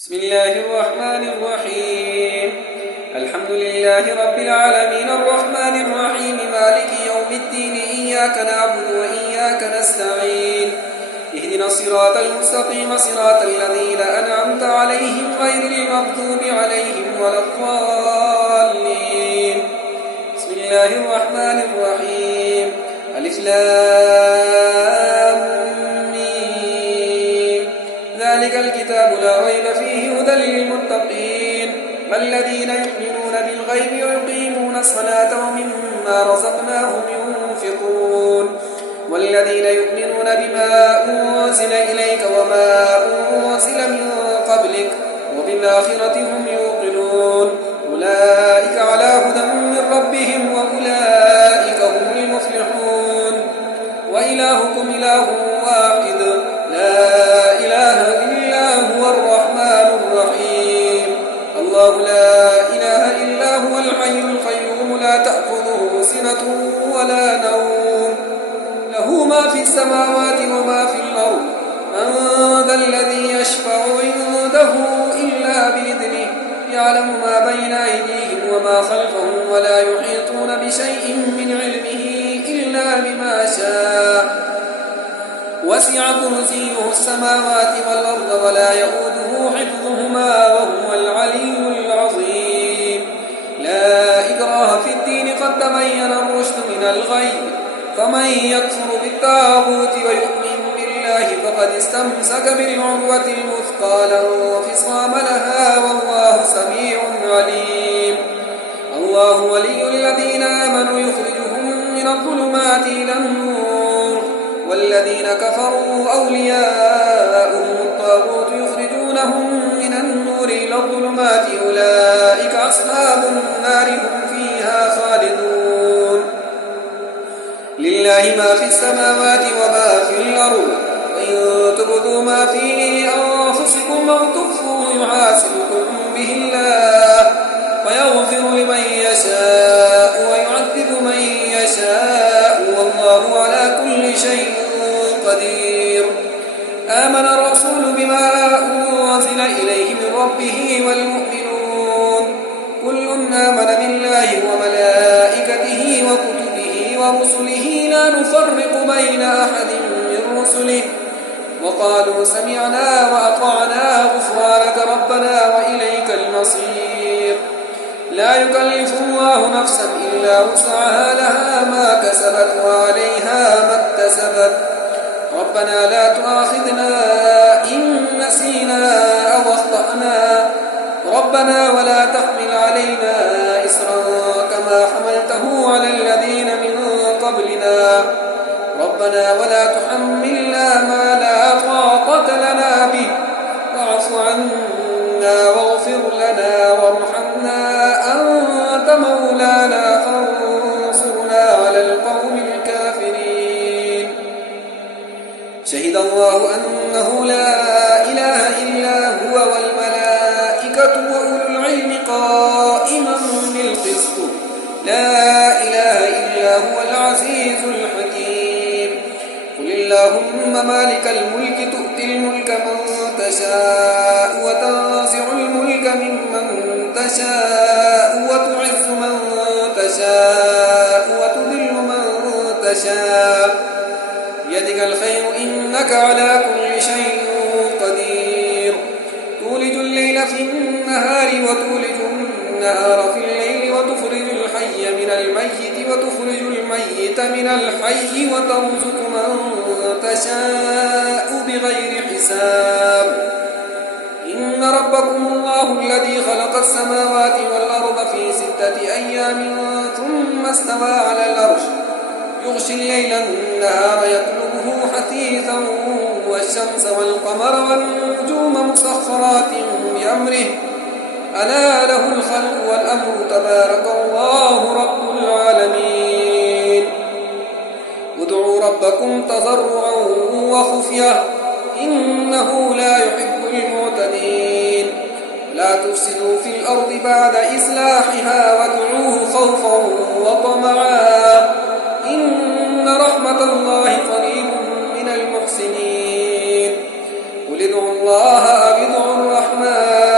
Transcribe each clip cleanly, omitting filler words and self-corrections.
بسم الله الرحمن الرحيم. الحمد لله رب العالمين الرحمن الرحيم مالك يوم الدين إياك نعبد وإياك نستعين اهدنا الصراط المستقيم صراط الذين أنعمت عليهم غير المغضوب عليهم ولا الضالين. بسم الله الرحمن الرحيم. ألف لام ميم. ذلك الكتاب لا ريب فيه هدى للمتقين الذين يؤمنون بالغيب ويقيمون الصلاة ومما رزقناهم ينفقون والذين يؤمنون بما أنزل إليك وما أنزل من قبلك وبالآخرة هم يوقنون أولئك على هدى من ربهم وأولئك هم المفلحون. وإلهكم إله واحد لا إله إلا هو الرحمن الرحيم. الله لا إله إلا هو الحي القيوم لا تأخذه سنة ولا نوم له ما في السماوات وما في الأرض. من ذا الذي يشفع عنده إلا بإذنه يعلم ما بين أيديهم وما خلفهم ولا يحيطون بشيء من علمه إلا بما شاء وسع كرسيه السماوات والأرض ولا يؤوده حفظهما وهو العلي العظيم. لا إكراه في الدين قد تبين الرشد من الغي فمن يكفر بالطاغوت ويؤمن بالله فقد استمسك بالعروة الوثقى لا انفصام لها والله سميع عليم. الله ولي الذين آمنوا يخرجهم من الظلمات إلى النور والذين كفروا أولياؤهم الطاغوت يخرجونهم من النور إلى الظلمات أولئك أصحاب النار هم فيها خالدون. لله ما في السماوات وما في الأرض وإن تبدوا ما في أنفسكم أو تخفوه يحاسبكم به الله ويغفر لمن يشاء ويعذب من يشاء والله على كل شيء قدير. آمن الرسول بما أنزل إليه من ربه والمؤمنون كل آمن بالله وملائكته وكتبه ورسله لا نفرق بين أحد من رسله وقالوا سمعنا وأطعنا غفرانك ربنا وإليك المصير. لا يكلف الله نفسا إلا وسعها لها ما كسبت وعليها ما اكتسبت ربنا لا تؤاخذنا إن نسينا أو أخطأنا ربنا ولا تحمل علينا إصرا كما حملته على الذين من قبلنا ربنا ولا تحملنا ما لا طاقة لنا به واعف عنا واغفر لنا وارحمنا أنت مولانا فانصرنا على القوم الكافرين. شهد الله أنه لا إله إلا هو والملائكة وأولو العلم قائما بالقسط لا إله إلا هو العزيز الحكيم. قل اللهم مالك الملك تؤتي الملك من تشاء وتنزع الملك ممن تشاء وتعز من تشاء وتذل من تشاء بيدك الخير إنك على كل شيء قدير. تولج الليل في النهار وتولج النهار في الليل وتخرج الحي من الميت وتخرج الميت من الحي وترزق من تشاء بغير حساب. إن ربكم الله الذي خلق السماوات والأرض في 6 أيام ثم استوى على العرش يغشي الليل النهار يطلبه حثيثا والشمس والقمر والنجوم مسخرات بأمره ألا له الخلق والأمر تبارك الله رب العالمين. ادعوا ربكم تضرعا وخفية إنه لا يحب المعتدين. لا تفسدوا في الأرض بعد إصلاحها وادعوه خوفا وطمعا إن رحمة الله قريب من المحسنين. قل ادعوا الله أو ادعوا الرحمن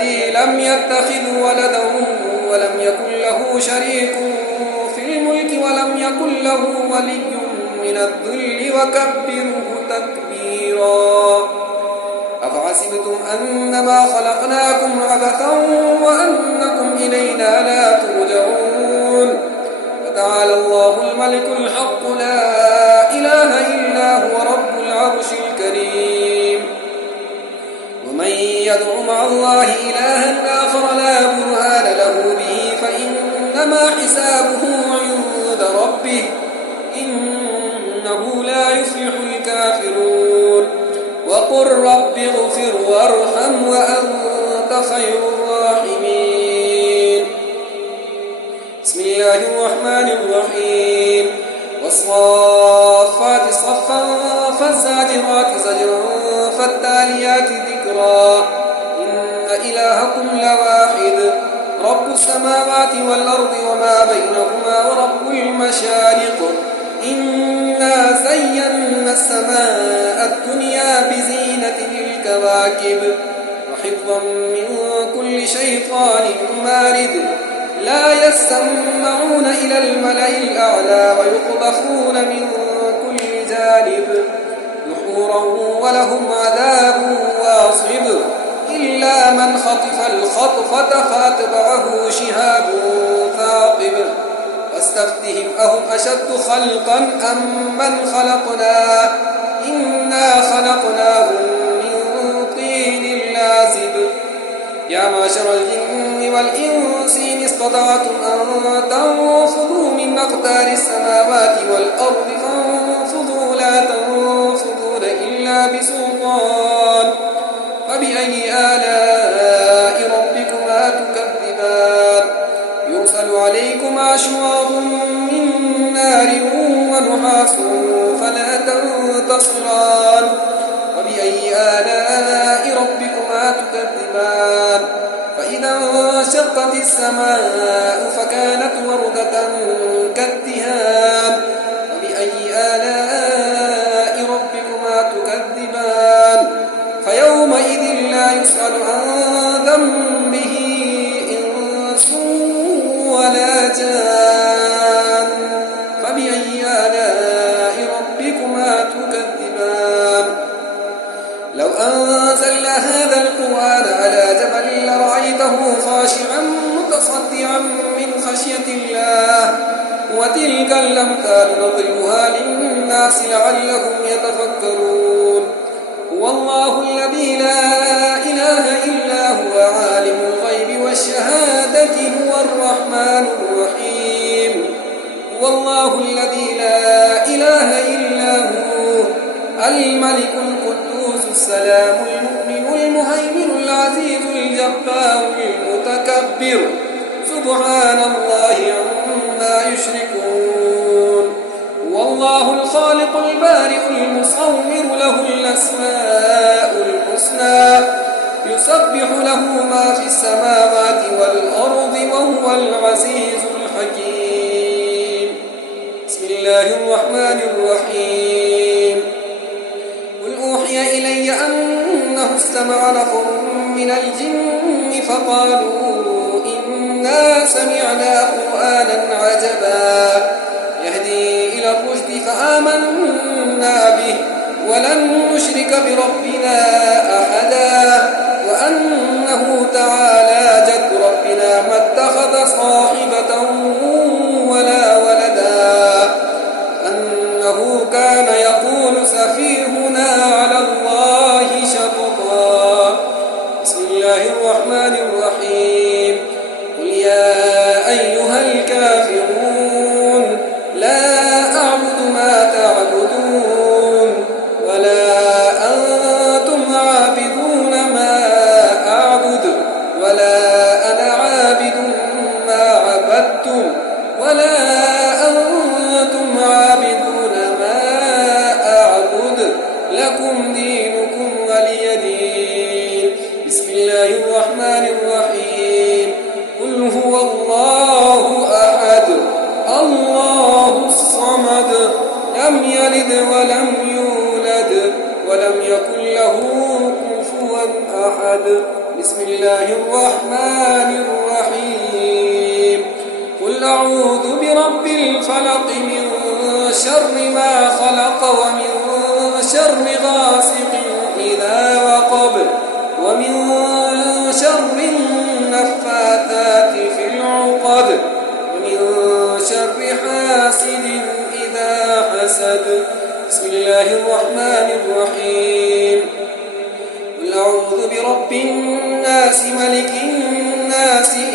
الذي لم يتخذ ولدا ولم يكن له شريك في الملك ولم يكن له ولي من الذل وكبره تكبيرا أفحسبتم أنما خلقناكم عبثا وأنكم إلينا لا ترجعون وتعالى الله الملك الحق لا إله إلا هو رب العرش الكريم ومن يدع مع الله إلها آخر لا برهان له به فإنما حسابه عند ربه إنه لا يفلح الكافرون وقل رب اغفر وارحم وأنت خير الراحمين بسم الله الرحمن الرحيم والصافات صفا فالزاجرات زجرا فالتاليات ذكرا إن إلهكم لواحد رب السماوات والأرض وما بينهما ورب المشارق إنا زينا السماء الدنيا بزينة الكواكب وحفظا من كل شيطان مارد لا يسمعون إلى الملأ الأعلى ويقذفون من كل جانب دحورا ولهم عذاب واصب إلا من خطف الخطفة فأتبعه شهاب ثاقب واستفتهم أهم أشد خلقا أم من خلقنا إنا خلقناهم من طين لازب يا معشر الجن والإنس إن استطعتم أن تنفذوا من أقدار السماوات والأرض فانفذوا لا تنفذون إلا بسلطان فبأي آلاء ربكما تكذبان يرسل عليكما شواظ من نار ونحاس فلا تنتصران وبأي آلاء ربكما تكذبان فإذا انشقت السماء فكانت وردة كالدهان وبأي آلاء ربكما تكذبان فيومئذ لا يسأل عن ذنبه إنس ولا جان فبأي آلاء ربكما تكذبان لو أنزلنا هذا القرآن على جبل لرأيته خاشعا متصدعا من خشية الله وتلك الأمثال نضربها للناس لعلهم يتفكرون هو الله الذي لا إله إلا هو عالم الغيب والشهادة هو الرحمن الرحيم هو الله الذي لا إله إلا هو الملك القدوس السلام المؤمن المهيمن العزيز الجبار المتكبر سبحان الله عما يشركون هو الله الخالق البارئ المصور له الأسماء الحسنى يسبح له ما في السماوات والأرض وهو العزيز الحكيم بسم الله الرحمن الرحيم قل أوحي إلي أنه استمع نفر من الجن فقالوا إنا سمعنا قرآنا عجبا يهدي إلى الرشد فآمنا به ولن نشرك بربنا أحدا وأنه تعالى جد ربنا ما اتخذ صاحبة ولا ولدا أنه كان يقول سفيهنا على الله شططا بسم الله الرحمن الرحيم قل يا أيها الكافرون لا أعبد ما تعبدون ولا أنتم عابدون ما أعبد ولا أنا عابد ما عبدتم ولا أنتم عابدون ما أعبد لكم دينكم ولي دين بسم الله الرحمن الرحيم قل هو الله أحد الله الصمد لم يلد ولم يولد ولم يكن له كفوا أحد بسم الله الرحمن الرحيم قل أعوذ برب الفلق من شر ما خلق ومن شر غاسق إذا وقب ومن شر النفاثات في العقد ومن شر حاسد إذا حسد بسم الله الرحمن الرحيم قل أعوذ برب الناس ملك الناس